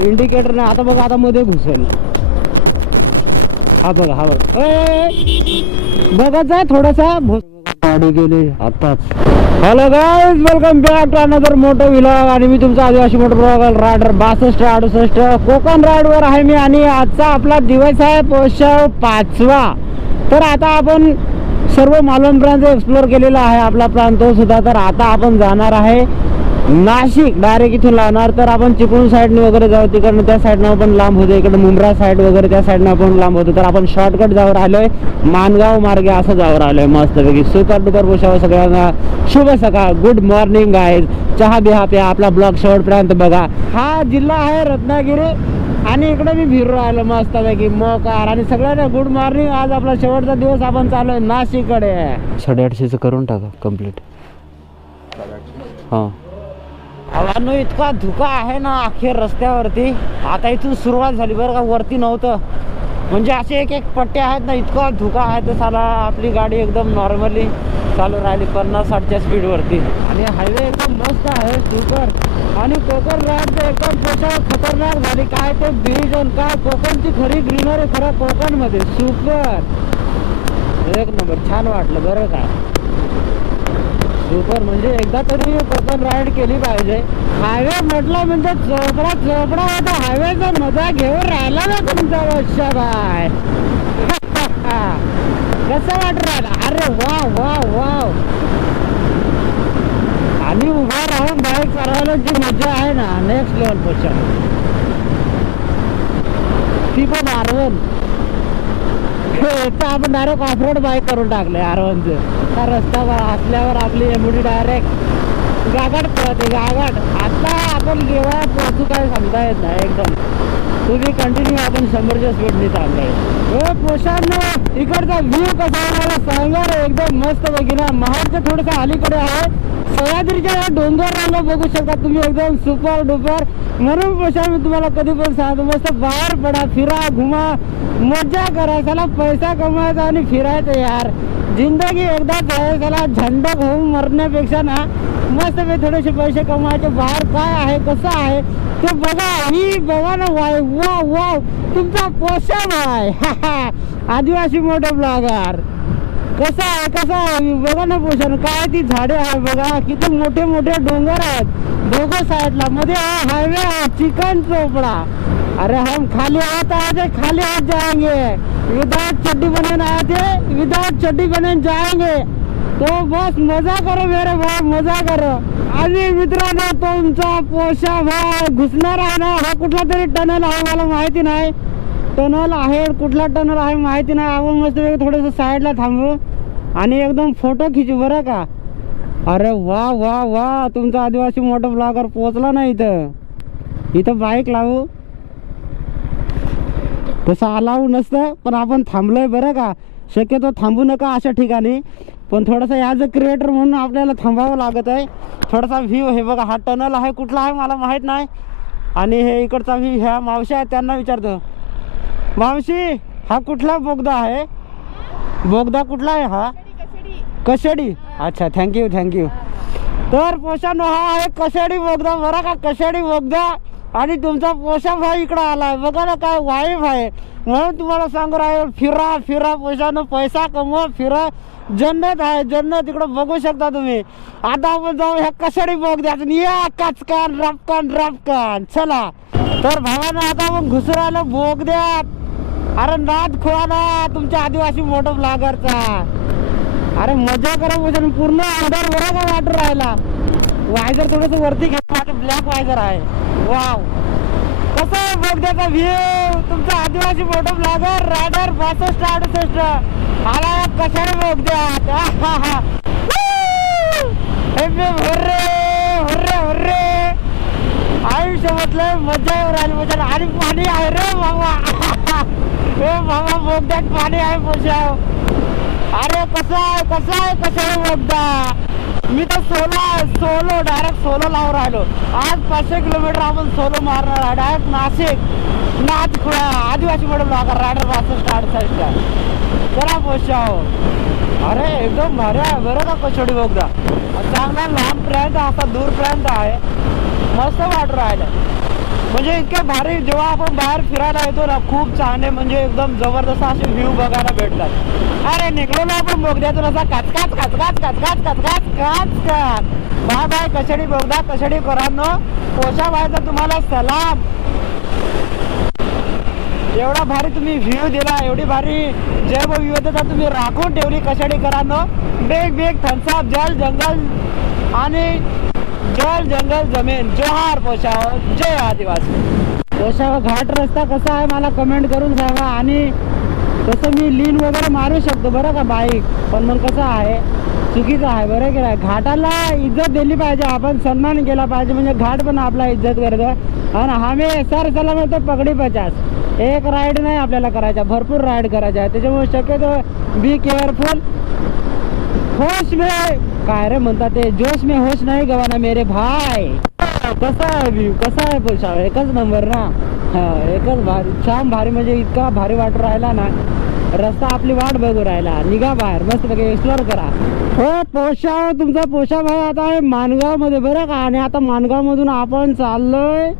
Indicator नाही. आता बघा, आता मध्ये घुसेल. हा बघा, हा बघा, बघायचं आहे थोडासा. गाडी गेली आताच. Hello guys, welcome back to another moto vlog. आणि मी तुमचा आदिवासी मोटो व्लॉग रायडर 6268 कोकण राईडवर आहे मी. आणि आजचा आपला दिवस आहे पौष 5वा. तर आता आपण सर्व मालवण प्रांत एक्सप्लोर केलेला आहे आपला प्रांत सुद्धा. तर आता आपण जाणार आहे नाशिक. डायरेक्ट इथून लावणार. तर आपण चिपळूण साईडने वगैरे जाऊ, तिकडनं त्या साईडनं आपण लांब होतो. इकडे मुंब्रा साईड वगैरे त्या साईडनं आपण लांब होतो. तर आपण शॉर्टकट जाऊ राहिलोय, मानगाव मार्गे असं जाऊ राहिलोय मस्तपैकी. सुपर डुपर पोषाव सगळ्यांना शुभ सकाळ, गुड मॉर्निंग गाईज. चहा बिहा प्या, आपला ब्लॉग शेवटपर्यंत बघा. हा जिल्हा आहे रत्नागिरी आणि इकडे मी फिरू राहिलो मस्तपैकी मोकार. आणि सगळ्यांना गुड मॉर्निंग. आज आपला शेवटचा दिवस, आपण चालू आहे नाशिककडे. 850 करून टाका कम्प्लीट. हां आवानो इतका धुका आहे ना अखेर रस्त्यावरती. आता इथून सुरुवात झाली बरं का, वरती नव्हतं. म्हणजे असे एक एक पट्टे आहेत ना, इतका धुका आहे. तर साला आपली गाडी एकदम नॉर्मली चालू राहिली 50-60च्या स्पीडवरती. आणि हायवे एकदम मस्त आहे, सुपर. आणि कोकण राईड एकदम पोषाव खतरनाक झाली. काय ते ब्रिज आणि काय कोकणची खरी ग्रीनरी खरं कोकणमध्ये सुपर. एक नंबर, छान वाटलं बरं का, सुपर. म्हणजे एकदा तरी कोकण राईड केली पाहिजे. हायवे म्हटलं म्हणजे चोपडा होता. हायवेचा मजा घेऊन राहिला ना तुमचा वर्षा बाय. कसं वाटत राहिला? अरे वा वा वा. आणि उभा राहून बाईक चालवायला जी मजा आहे ना, नेक्स्ट लेवल पोचा. ती पण R1. आपण डायरेक्ट ऑफरोड बाईक करून टाकले R1चं. रस्ता असल्यावर आपली एमडी डायरेक्ट गागाट पळते, गागाट. आता आपण केव्हा पोहोचू काय सांगता येत नाही. एकदम तुम्ही कंटिन्यू आपण 100च्या स्पीडने चाललोय. पोषांना इकडचा व्ह्यू कसा आहे मला सांगा रे. एकदम मस्त पैकी ना. महाडचं थोडंसं अलीकडे आहे. सह्याद्रीच्या डोंगराला बघू शकता तुम्ही, एकदम सुपर डुपर. म्हणून पोषा मी तुम्हाला कधी पण सांगतो, मस्त बाहेर पडा, फिरा, घुमा, मजा करा. त्याला पैसा कमवायचा आणि फिरायचं यार. जिंदगी एकदाच आहे, त्याला झंडा घेऊन मरण्यापेक्षा ना मस्त मी थोडेसे पैसे कमवायचे. बाहेर काय आहे, कसं आहे ते बघा. ही बघा ना, वाय वा वा, तुमचा पोषण आहे आदिवासी मोठा ब्लॉगर. कसं आहे बघा ना पोषण. काय ती झाडे आहे बघा, किती मोठे मोठे डोंगर आहेत दोघं साईडला. मध्ये हायवे आहे, चिकन चोपडा. अरे हम खाली खाली हाथ जाएंगे, विदाउट चड्डी बने आए थे, विदाउट चड्डी बने जाएंगे. तो बस मजा करो मेरे भाई, मजा करो. आणि मित्रांनो, तुमचा पोषा भाई घुसणार आहे ना. हा कुठला तरी टनल आहे, मला माहिती नाही. टनल आहे, कुठला टनल आहे माहिती नाही. आपण मस्त थोडंसं साईडला थांबू आणि एकदम फोटो खिचू बरं का. अरे वा वा वा, तुमचा आदिवासी मोठा ब्लॉगर पोहोचला ना इथं बाईक लावू. तसं अलाऊ नसतं, पण आपण थांबलोय बरं का. शक्यतो थांबू नका अशा ठिकाणी, पण थोडंसं ॲज अ क्रिएटर म्हणून आपल्याला थांबावं लागत आहे. थोडासा व्ह्यू हे बघा, हा टनल आहे कुठला आहे मला माहीत नाही. आणि हे इकडचा व्ह्यू, ह्या मावशी आहेत त्यांना विचारतो, मावशी हा कुठला बोगदा आहे? बोगदा कुठला आहे हा? कशेडी. अच्छा, थँक्यू. तर पोषानो, हा आहे कशेडी बोगदा बरं का, कशेडी बोगदा. आणि तुमचा पोषा भाई इकडं आलाय बघा ना, काय वाईफ आहे. म्हणून तुम्हाला सांगू राहील, फिरा पोषानो, पैसा कमवा, फिरा. जन्नत आहे, जन्नत इकडं बघू शकता तुम्ही. आता आपण जाऊ ह्या कशेडी बोगद्यात. या कचकान रपकान चला. तर भावानं आता आपण घुसू राहिलो बोगद्यात. अरे नाद खोळा ना तुमच्या आदिवासी मोठा ब्लॉगरचा. अरे मजा करा पोषण. पूर्ण आधार बरा का वाटू राहिला. वायझर थोडंसं वरती घ्या, माझं ब्लॅक वायझर आहे. वाव, कसं आहे बोगद्याचा व्ह्यू. तुमचा आदिवासी मोठा ब्लॉगर रायडर 6268 आला कशाने बोगद्यात. हुर्रे आयुष्य म्हटलं मजा येऊ राहिली मजा. आणि पाणी आहे रे मामा. मामा बोगद्यात पाणी आहे पोषाव. अरे कसं आहे कशाने बोगदा. मी तर सोलो डायरेक्ट सोलो लावून राहिलो. आज 500 किलोमीटर आपण सोलो मारणार आहे. डायरेक्ट नाशिक खुळा आदिवासी मोठा ब्लॉगर रायडर 6268 चला पोषाव. अरे एकदम भारी आहे बरं का कशेडी बोगदा. चांगला लांबपर्यंत असा दूरपर्यंत आहे, मस्त वाटू राहिलं. म्हणजे इतके भारी. जेव्हा आपण बाहेर फिरायला येतो ना, खूप चांगले म्हणजे एकदम जबरदस्त असे व्ह्यू बघायला भेटतात. अरे निघलो ना आपण बोगद्यातून असा काचकाच काचकाच काचकाच काचकाच काचकाच. बाय बाय कशेडी बोगदा, कशेडी कोरांनो. पोशा बायचा तुम्हाला सलाम. एवढा भारी तुम्ही व्ह्यू दिला, एवढी भारी जैवविविधता तुम्ही राखून ठेवली कशाडी करांनो. बेग बेग थम्सअप, जल जंगल आणि जल जंगल जमीन. जोहार पोशाव, जय आदिवासी. पोशाव घाट रस्ता कसा आहे मला कमेंट करून सांगा. आणि तसं मी लीन वगैरे मारू शकतो बरं का बाईक, पण मग कसं आहे चुकीचं आहे बरं की नाही. घाटाला इज्जत दिली पाहिजे, आपण सन्मान केला पाहिजे, म्हणजे घाट पण आपला इज्जत करतो. आणि हमें सर सलामत तो पगडी 50. एक राईड नाही आपल्याला करायचा, भरपूर राईड करायचा आहे. त्याच्यामुळे शक्यतो बी केअरफुल. होश में काय रे म्हणतात ते, जोश में होश नाही गवाना मेरे भाई. कसा आहे व्ह्यू, कसा आहे पोशा, एकच नंबर ना. हा एकच भारी, छान भारी. म्हणजे इतका भारी वाटू राहिला ना, रस्ता आपली वाट बघू राहिला. निघा बाहेर मस्त पैकी एक्सप्लोर करा. हो पोशा, तुमचा पोशा भाई आता आहे माणगाव मध्ये बरं का. आणि आता माणगाव मधून आपण चाललोय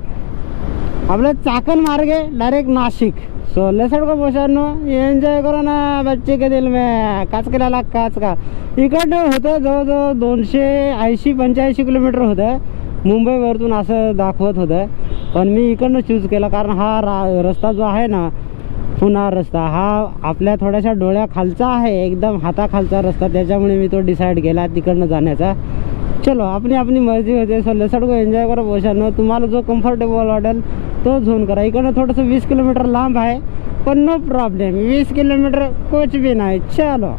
आपलं चाकण मार्गे direct Nashik. So let's go पोशांनो, एन्जॉय करा ना बच्चे के दिल में. काच केला काच का. इकडनं होतं जवळजवळ 280-85 किलोमीटर होतं मुंबईवरतून असं दाखवत होतं. पण मी इकडनं चूज केला कारण हा रस्ता जो आहे ना, पुन्हा रस्ता हा आपल्या थोड्याशा डोळ्याखालचा आहे, एकदम हाताखालचा रस्ता. त्याच्यामुळे मी तो डिसाईड केला तिकडनं जाण्याचा. चलो आपली मर्जी होते. सो लेट्स गो, एन्जॉय करा पोशांनो. तुम्हाला जो कम्फर्टेबल वाटेल तो झोन करा. इकडनं थोडंसं 20 किलोमीटर लांब आहे, पण नो प्रॉब्लेम. 20 किलोमीटर कुछ भी नाही. चलो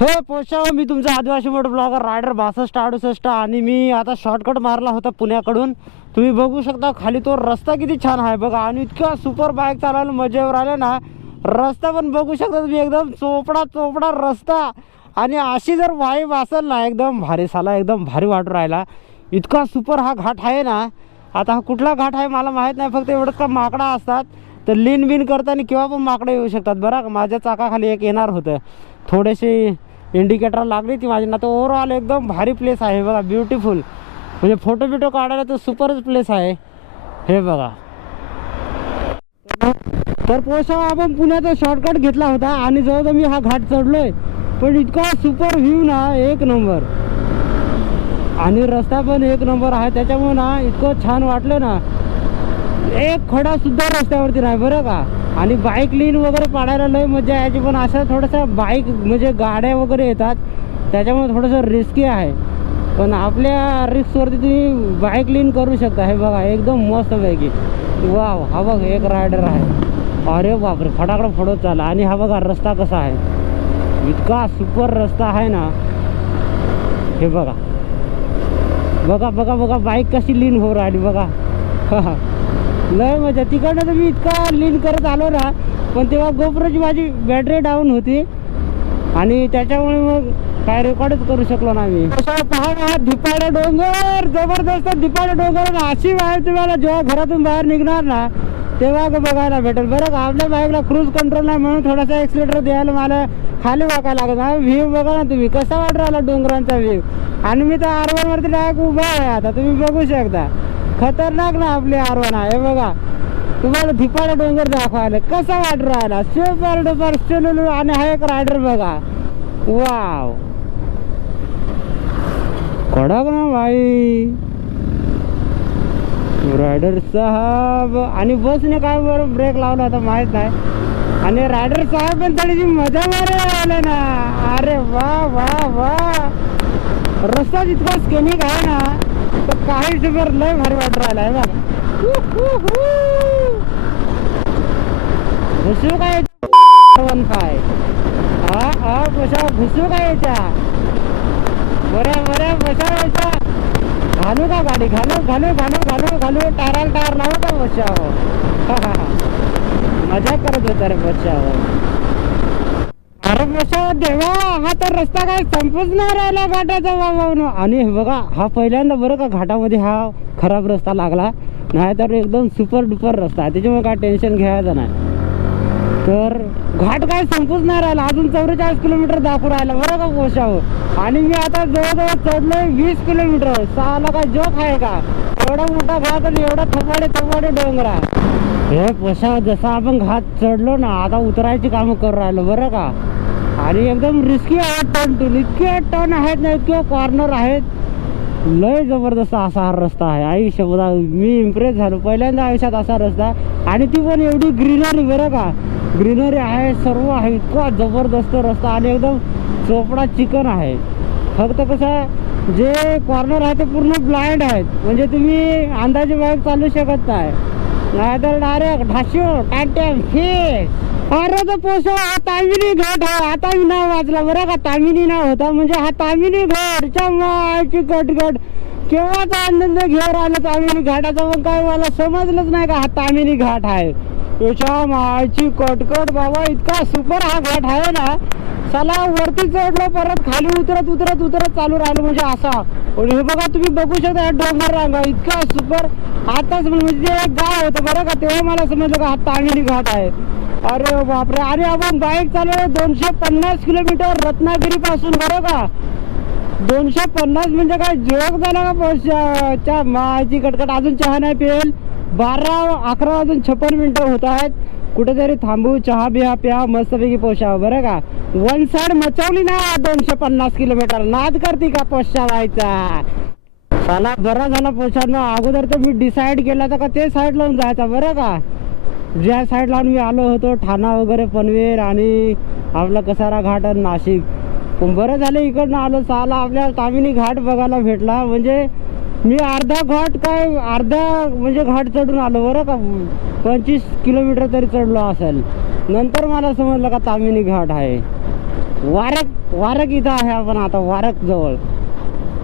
हो पोशाव, मी तुमचा आदिवासी मोड ब्लॉगर रायडर 6268. आणि मी आता शॉर्टकट मारला होता पुण्याकडून. तुम्ही बघू शकता खाली तो रस्ता किती छान आहे बघा. आणि इतका सुपर बाईक चालवायला मजेवर आले ना. रस्ता पण बघू शकता तुम्ही, एकदम चोपडा रस्ता. आणि अशी जर वाईब असेल ना, एकदम भारी साला, एकदम भारी वाटू राहिला. इतका सुपर हा घाट आहे ना. आता हा कुठला घाट आहे मला माहीत नाही, फक्त एवढंच का माकडा असतात तर लीन बिन करताना केव्हा पण माकडे येऊ शकतात बरं का. माझ्या चाकाखाली एक येणार होतं, थोडेसे इंडिकेटर लागली ती माझी ना. तर ओव्हरऑल एकदम भारी प्लेस आहे बघा, ब्युटिफुल. म्हणजे फोटो बिटो काढायला तर सुपरच प्लेस आहे हे बघा. तर पोहोचा आपण पुण्याचा शॉर्टकट घेतला होता आणि जवळ मी हा घाट चढलोय. पण इतका सुपर व्ह्यू ना, एक नंबर. आणि रस्ता पण एक नंबर आहे. त्याच्यामुळे ना इतकं छान वाटलं ना. एक खडा सुद्धा रस्त्यावरती नाही बरं का. आणि बाईक लीन वगैरे पाडायला लय मजा यायची. पण असं थोडंसं बाईक म्हणजे गाड्या वगैरे येतात, त्याच्यामुळे थोडंसं रिस्की आहे. पण आपल्या रिस्कवरती तुम्ही बाईक लीन करू शकता. हे बघा एकदम मस्त पैकी. वाव, हा बघ एक रायडर आहे. अरे बापरे, फटाकडं फोडत चालला. आणि हा बघा रस्ता कसा आहे, इतका सुपर रस्ता आहे ना. हे बघा बघा बघा बघा बाईक कशी लीन हो राहिली बघा. लय मजा. तिकडनं तर मी इतका लीन करत आलो ना, पण तेव्हा गोप्रोची माझी बॅटरी डाऊन होती आणि त्याच्यामुळे मग काय रेकॉर्डच करू शकलो ना मी. पहा धिपाडे डोंगर, जबरदस्त धिपाडे डोंगर. अशी बाहेर तुम्हाला जेव्हा घरातून बाहेर निघणार ना तेव्हा बघायला भेटेल बरं का. आपल्या बाईकला क्रूज कंट्रोल नाही म्हणून थोडासा एक्सिलेटर द्यायला मला खाली वाकायला लागत. व्ह्यू बघा ना तुम्ही, कसा वाटत राहिला डोंगरांचा व्ह्यू. आणि मी तर R1 वरती डायरेक्ट उभा आहे आता, तुम्ही बघू शकता. खतरनाक ना आपली R1 आहे. बघा तुम्हाला धिपाडा डोंगर दाखवायला कसा वाटत राहिला. सुपर डुपर चुलुलू. आणि हा एक रायडर बघा, वाव कडक ना भाई रायडर साहेब. आणि बसने काय बरं ब्रेक लावला होता माहित नाही. आणि रायडर साहेब पण थोडीशी मजा मारायला आले ना. अरे वा वा वा, रस्ता जितका स्केनिक आहे ना तर काही सुपर लय भारी वाटत राहिला आहे बघा. घुसू काय 15 हा कशा घुसू काय याच्या बऱ्या बशा घालू का गाडी, घालू टायर लावू का बशाव. मजा करत होता रे बशाव. अरे बशाव देवा, हा तर रस्ता काय संपूच नाही राहिला घाटाचा बाबा. आणि हे बघा हा पहिल्यांदा बरं का घाटामध्ये हा खराब रस्ता लागला, नाही तर एकदम सुपर डुपर रस्ता आहे. त्याच्यामुळे काय टेन्शन घ्यायचं नाही. तर घाट काय संपूच नाही राहिला, अजून 44 किलोमीटर दाखवू राहिला बरं का पोशाव. आणि मी आता जवळजवळ चढलोय 20 किलोमीटर. साला काय जोक आहे का. एवढा मोठा घाट आणि एवढा थपाडे डोंगरा. हे पोशा जसा आपण घाट चढलो ना, आता उतरायची कामं करू राहिलो बरं का. आणि एकदम रिस्की आहे. टर्न इतके टर्न आहेत ना, इतके कॉर्नर आहेत, लय जबरदस्त असा हा रस्ता आहे. आयुष्यात मी इम्प्रेस झालो, पहिल्यांदा आयुष्यात असा रस्ता. आणि ती पण एवढी ग्रीनरी बरं का, ग्रीनरी आहे, सर्व आहे, इतका जबरदस्त रस्ता. आणि एकदम चोपडा चिकन आहे. फक्त कसं जे कॉर्नर आहे ते पूर्ण ब्लाइंड आहेत, म्हणजे तुम्ही अंदाजे बाईक चालू शकत नाही तर डायरेक्ट ढाशो टाट्याम फिश. अरे तो पोषा हा तामिनी घाट आहे. आता मी नाव वाचला बरं का, तामिनी नाव होता, म्हणजे हा तामिनी घाटच्या मायची कटकट. केव्हाचा आनंद घेऊन आला तामिनी घाटाचा, मग काय मला समजलंच नाही का हा तामिनी घाट आहे. त्याच्या मायची कटकट बाबा, इतका सुपर हा घाट आहे ना. चला वरती चढलो, परत खाली उतरत चालू राहिलो, म्हणजे असा. आणि हे बघा तुम्ही बघू शकता डोंगर रांगा, इतका सुपर. आताच म्हणजे एक गाव होतं बरं का, तेव्हा मला समजलं का हा तामिनी घाट आहे. अरे बापरे. आणि आपण बाईक चालवलं 250 किलोमीटर रत्नागिरी पासून बरं का. 250 म्हणजे काय जोक झाला का पोषाच्या मायची कटकट. अजून चहा नाही पेल, 11 वाजून 56 मिनिटं होत आहेत. कुठेतरी थांबू, चहा बिहा प्या, मस्तपैकी पोषावं बरं का. वन साइड मचवली ना 250 किलोमीटर, नाद करते का पोषा व्हायचा. चला बरा झाला पोषानं. अगोदर तर मी डिसाईड केला तर का ते साईड लावून जायचा बरं का, ज्या साईड लावून मी आलो होतो, ठाणा वगैरे, पनवेल आणि आपला कसारा घाट आणि नाशिक. पण बरं झालं इकडनं आलो. साला आपल्याला तामिनी घाट बघायला भेटला. म्हणजे मी अर्धा म्हणजे घाट चढून आलो बरं का. 25 किलोमीटर तरी चढलो असेल. नंतर मला समजलं का तामिनी घाट आहे. वारक इथं आहे आपण आता, वारक जवळ.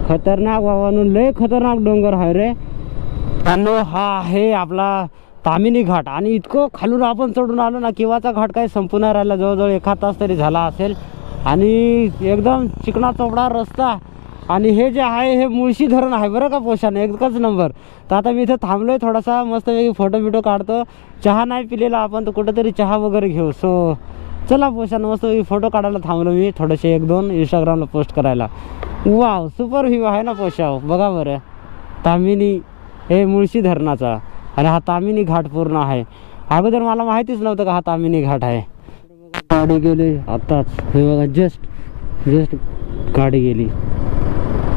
खतरनाक बाबांनो, लय खतरनाक डोंगर आहे रे. हा आहे आपला तामिनी घाट. आणि इतकं खालून आपण चढून आलो ना, केव्हाचा घाट काही संपून राहिला, जवळजवळ 1 तास तरी झाला असेल. आणि एकदम चिकना चोपडा रस्ता. आणि हे जे आहे हे मुळशी धरण आहे बरं का पोषाने, एकच नंबर. तर आता मी इथं थांबलोय, थोडासा मस्तपैकी फोटो काढतो. चहा नाही पिलेला आपण, तर कुठेतरी चहा वगैरे घेऊ. सो चला पोषानं मस्तपैकी फोटो काढायला थांबलो मी, थोडेसे 1-2 इंस्टाग्रामला पोस्ट करायला. वाव, सुपर व्ह्यू आहे ना पोषाव, बघा बरं. तामिनी हे मुळशी धरणाचा. आणि हा तामिनी घाट पूर्ण आहे. अगोदर मला माहितीच नव्हतं का हा तामिनी घाट आहे. गाडी गेली आताच, हे बघा, जस्ट गाडी गेली.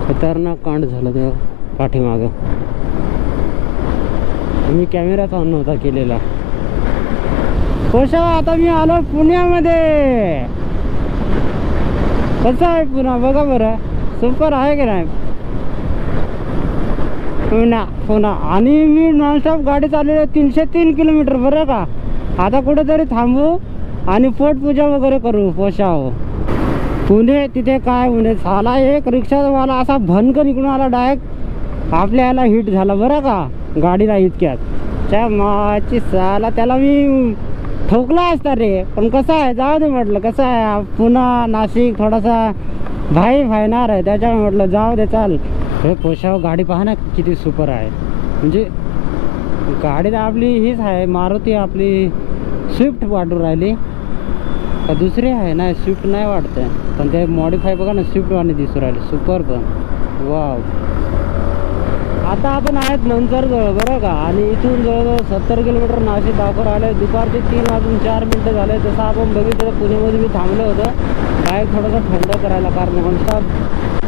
खतरनाक कांड झालं तेव्हा पाठीमागं. मी कॅमेराच ऑन नव्हता केलेला. पोषा आता मी आलो पुण्यामध्ये. कसं आहे पुन्हा बघा बरं, सुपर आहे की नाही. पुन्हा आणि मी नॉनस्टॉप गाडी चालवली 303 किलोमीटर बरं का. आता कुठेतरी थांबू आणि पोटपूजा वगैरे करू पोषाव. पुणे तिथे काय म्हणे, साला एक रिक्षावाला असा भनकन इकडून आला, डायरेक्ट आपल्या याला हिट झाला बरं का गाडीला इतक्यात. त्या माची साला, त्याला मी ठोकला असता रे. पण कसं आहे, जाऊ दे म्हटलं, कसं आहे पुन्हा नाशिक थोडासा भाई फायनार आहे, त्याच्यामुळे म्हटलं जाऊ दे चाल. हे पोषाव गाडी पहा ना किती सुपर आहे. म्हणजे गाडी आपली हीच आहे, मारुती आपली स्विफ्ट वाटू राहिली का दुसरी आहे ना, स्विफ्ट नाही वाटतं. पण ते मॉडिफाय बघा ना, स्विफ्टवाणी दिसू राहिले, सुपर. पण वाव. आता आपण आहेत नंतर जवळ बरं का. आणि इथून जवळजवळ 70 किलोमीटर नाशिक दाखवून राहिले. दुपारचे 3:04 झाले. जसं आपण बघितलं पुण्यामध्ये मी थांबलो होतं बाईक थोडंसं थंड करायला, कारण नॉनस्टॉप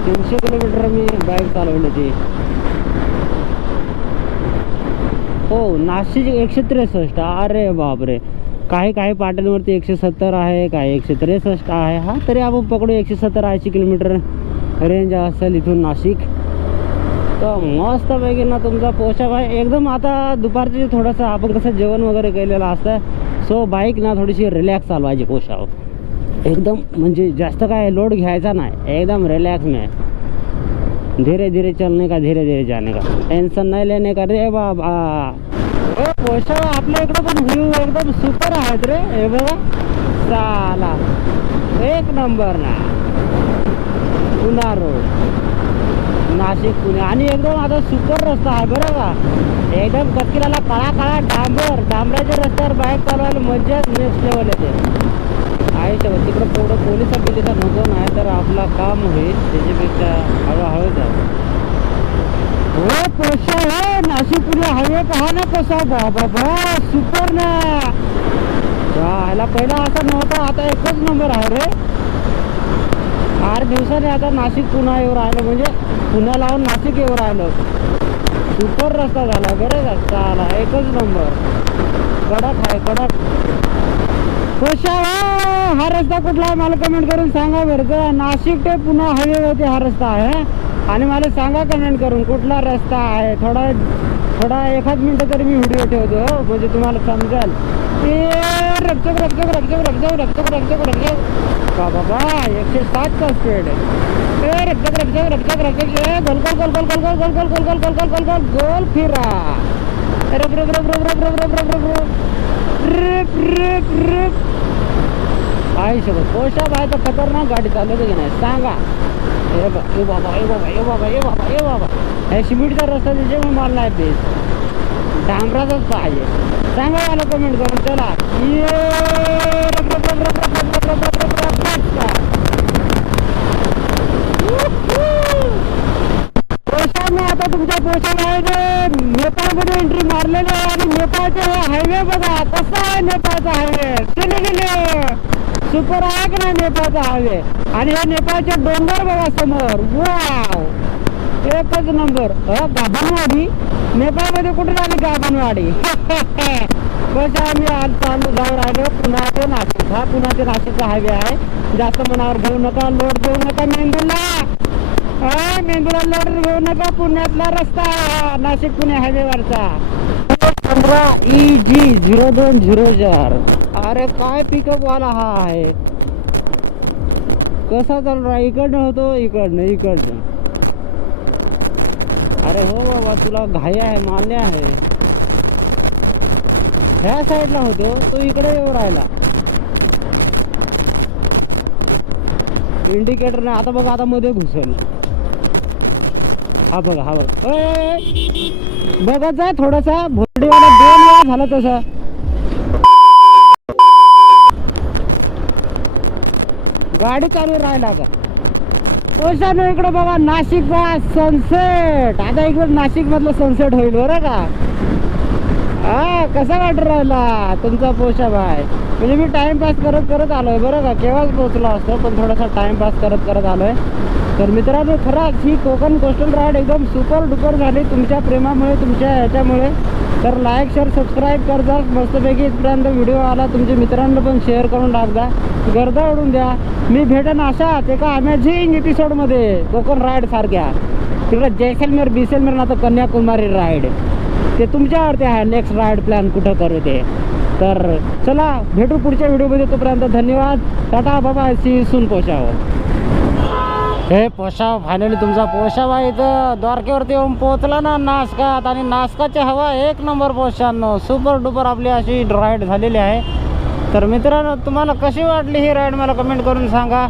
300 किलोमीटर मी बाईक चालवली होती. हो, नाशिक 163. अरे बापरे. काही पाट्यांवरती 170 आहे, काही 163 आहे. हा तरी आपण पकडू 170-80 किलोमीटर रेंज असेल इथून नाशिक. तर मस्तपैकी ना तुमचा पोशाख आहे एकदम. आता दुपारचे थोडंसं आपण कसं जेवण वगैरे केलेलं असतं, सो बाईक ना थोडीशी रिलॅक्स चालवायची पोशाख एकदम. म्हणजे जास्त काय लोड घ्यायचा नाही, एकदम रिलॅक्स में धीरे धीरे चलने का, धीरे धीरे जाने का, टेंशन नाही लेने का रे बाबा. पोशाख आपल्या इकडं पण व्ह्यू एकदम सुपर आहेत रे. हे बघा चाला, एक नंबर ना. पुन्हा रोड नाशिक पुणे. आणि एकदम आता सुपर रस्ता आहे बरं का. एकदम कचकिराला काळा डांबराच्या रस्त्यावर बाईक चालवायला मज्जाच नेक्स्ट लेवल येते. आयुष्यावर तिकडं पुढं पोलिसा नको नाही तर आपला काम होईल, त्याच्यापेक्षा हळूहळू जा. हो पोषा आहे नाशिक पुणे हायवे पहा ना कसा बाबा सुपर ना ह्याला पहिला असा नव्हता आता एकच नंबर आहे रे 8 दिवसाने आता नाशिक पुन्हा येऊ राहिलं म्हणजे पुण्या लावून नाशिक येऊ राहिलं सुपर रस्ता झाला बरं रस्ता आला एकच नंबर कडक आहे कडक पोषा हा रस्ता कुठला आहे मला कमेंट करून सांगा बरं नाशिक ते पुन्हा हायवेवरती हा रस्ता आहे आणि मला सांगा कमेंट करून कुठला रस्ता आहे थोडा एखाद मिनिट तरी मी व्हिडिओ ठेवतो म्हणजे तुम्हाला समजेल रक्चक रक्चक रक्चक रक्चक रक्चक रक्चक रक्चक बाबा 107 का स्पीड आहे रक्चक रक्चक रक्चक रक्चक गोल गोल गोल गोल गोल गोल गोल गोल गोल गोल गोल गोल गोल फिरा रब रब रब रब रब रब रब रब रब रब रब आई सोबत पोषा भाई तर खतरनाक गाडी चालवते की नाही सांगा ए बाबा ए बाबा ए बाबा ए बाबा ए बाबा हे सिमेंटचा रस्ता त्याचे मग मला नाही बेस डांबराचाच पाहिजे सांगा मला कमेंट करून चला पोषा मी आता तुमच्या पोषामध्ये नेपाळमध्ये एंट्री मारलेली आहे आणि नेपाळचे हायवे बघा कसा आहे नेपाळचा हायवे सुपर आहे की नाही नेपाळचा हायवे आणि हे नेपाळचे डोंगर बघा समोर वाव एकच नंबर गाभणवाडी नेपाळमध्ये कुठे झाली गाभणवाडी कसं आम्ही आज चालू जाऊ राहिलो पुन्हा ते नाशिक हा पुन्हा ते नाशिकचा हायवे आहे जास्त मनावर घेऊ नका लोड घेऊ नका मेंदूला लोड घेऊ नका पुण्यातला रस्ता नाशिक पुणे हायवेवरचा 15 EG 0204 अरे काय पिकअप वाला हा आहे कसा चालू राहा इकडनं होतो इकडनं अरे हो बाबा तुला घाई आहे मान्य आहे ह्या साईडला होतो तो इकडे येऊ राहिला इंडिकेटरने आता बघा आता मध्ये घुसेल हा बघा बघत जा थोडासा भोरडीवाला 2 वेळा झाला तसा गाडी चालू राहिला का पोषानं इकडे बघा नाशिकचा सनसेट आता इकडे नाशिक मधलं सनसेट होईल बरं का हा कसा वाटत राहिला तुमचा पोषा भाई म्हणजे मी टाइमपास करत आलोय बरं का केव्हाच पोहोचलो असतो पण थोडासा टाइमपास करत आलोय तर मित्रांनो खरंच ही कोकण कोस्टल राईड एकदम सुपर डुपर झाली तुमच्या प्रेमामुळे तुमच्या ह्याच्यामुळे तर लाईक शेअर सबस्क्राईब कर जा मस्तपैकी इथपर्यंत व्हिडिओ आला तुमच्या मित्रांना पण शेअर करून टाकजा गर्दा उडून द्या मी भेटेन अशाच एका अमेझिंग एपिसोडमध्ये कोकण राईड सारख्या तिकडे जैसलमेर बिसलमेर ना तर कन्याकुमारी राईड ते तुमच्यावरती आहे नेक्स्ट राईड प्लॅन कुठं करू ते तर चला भेटू पुढच्या व्हिडिओमध्ये तोपर्यंत धन्यवाद टाटा बाबा सी सून पोषाव हे पोषाव फायनली तुमचा पोषावा इथं द्वारकेवरती येऊन पोहोचला ना नाशकात आणि नाशकाची हवा 1 नंबर पोषांनो सुपर डुपर आपली अशी राईड झालेली आहे तर मित्रांनो तुम्हाला कशी वाटली ही राईड मला कमेंट करून सांगा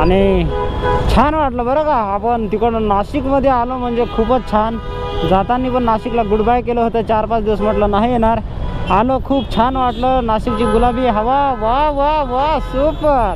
आणि छान वाटलं बरं का आपण तिकडून नाशिकमध्ये आलो म्हणजे खूपच छान जाताना पण नाशिकला गुड बाय केलं होतं 4-5 दिवस म्हटलं नाही येणार आलो खूप छान वाटलं नाशिकची गुलाबी हवा वा वा वा सुपर